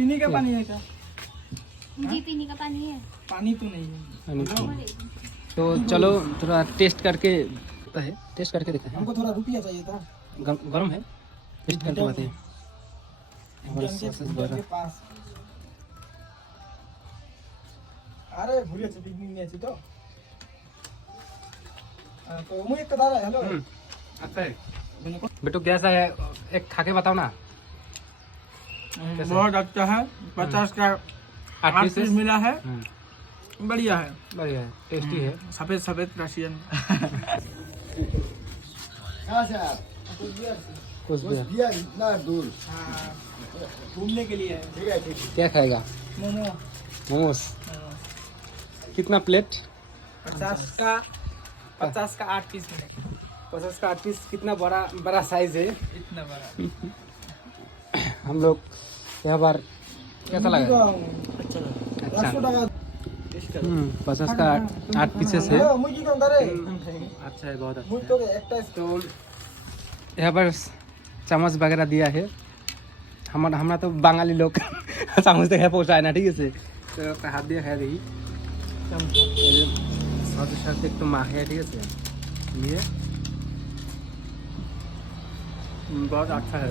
पीने का पानी है क्या? जी पीने का पानी है। पानी तो नहीं है। तो चलो थोड़ा टेस्ट करके टेस्ट करके दिखाएं। हमको थोड़ा रुपया चाहिए था। गरम है, टेस्ट करके बताते हैं। हमारा सॉसेस इंडियन के पास। अरे भूलिए तो पिकनिक में तो तो मुझे एक दादा हेलो। अच्छा है बेटू, कैसा है एक खा के बताओ ना। बहुत अच्छा है। 50 का 8 पीस मिला है। बढ़िया है, बढ़िया है, टेस्टी है। सफेद सफेद रशियन। कुछ भी इतना दूर घूमने के लिए है। ठीक है ठीक है। क्या खाएगा? मोमो। मोमोस कितना प्लेट? 50 का 8 पीस मिले। 50 का 8 पीस। कितना बड़ा बड़ा साइज है। इतना बड़ा। हम लोग यह बार कैसा लगा? अच्छा लगा। 50 का 8 पीसेस है। अच्छा है, बहुत अच्छा है। तो यहाँ पर चम्मच वगैरह दिया है। हमारा तो बंगाली लोग चम्मच तक है पहुँचाए ना, ठीक है से तो हाथ दिया है रही साथ एक तो माँ है, ठीक है से ये बहुत अच्छा है।